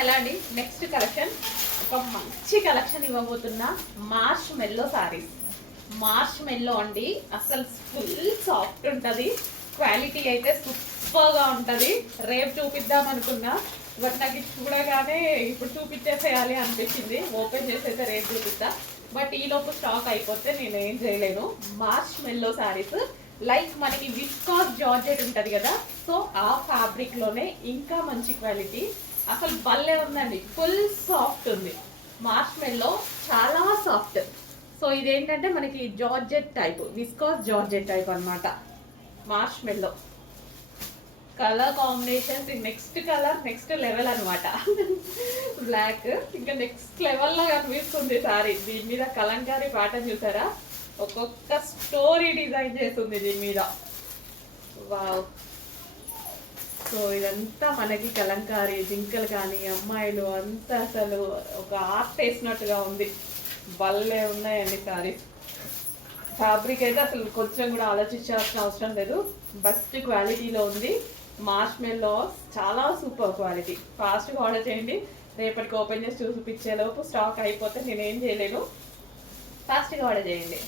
Hello అండి, next collection ఒక మంచి కలెక్షన్ ఇవ్వబోతున్నా. మార్ష్ మెల్లో సారీస్. మార్ష్ మెల్లో అండి, అసలు ఫుల్ సాఫ్ట్ ఉంటుంది. క్వాలిటీ అయితే సూపర్గా ఉంటుంది. రేపు చూపిద్దాం అనుకున్నా, బట్ నాకు ఇది చూడగానే ఇప్పుడు చూపించేసేయాలి అనిపించింది. ఓపెన్ చేసేస్తే రేపు చూపిస్తా, బట్ ఈలోపు స్టాక్ అయిపోతే నేను ఏం చేయలేను. మార్ష్ మెల్లో సారీస్ లైక్ మనకి విస్కాస్ జార్జెట్ ఉంటుంది కదా, సో ఆ ఫ్యాబ్రిక్లోనే ఇంకా మంచి క్వాలిటీ. అసలు భలే ఉందండి, ఫుల్ సాఫ్ట్ ఉంది. మార్ష్ మెల్లో చాలా సాఫ్ట్. సో ఇదేంటంటే మనకి georgette type, viscous georgette type అనమాట. మార్ష్ మెల్లో colour combinations, next colour next level అనమాట. బ్లాక్ ఇంకా నెక్స్ట్ లెవెల్లో కనిపిస్తుంది సారీ. దీని మీద కలంకారీ ప్యాటర్న్ చూసారా, ఒక్కొక్క స్టోరీ డిజైన్ చేస్తుంది దీని మీద. వావ్. సో ఇదంతా మనకి కలంకారీ జింకలు కానీ అమ్మాయిలు అంతా అసలు ఒక ఆర్ట్ వేసినట్టుగా ఉంది. భలే ఉన్నాయండి సారీస్. ఫ్యాబ్రిక్ అయితే అసలు కొంచెం కూడా ఆలోచించాల్సిన అవసరం లేదు, బెస్ట్ క్వాలిటీలో ఉంది. మార్ష్ మెల్లో చాలా సూపర్ క్వాలిటీ. ఫాస్ట్గా ఆర్డర్ చేయండి, రేపటికి ఓపెన్ చేసి చూపించేలోపు స్టాక్ అయిపోతే నేనేం చేయలేను. ఫాస్ట్గా ఆర్డర్ చేయండి.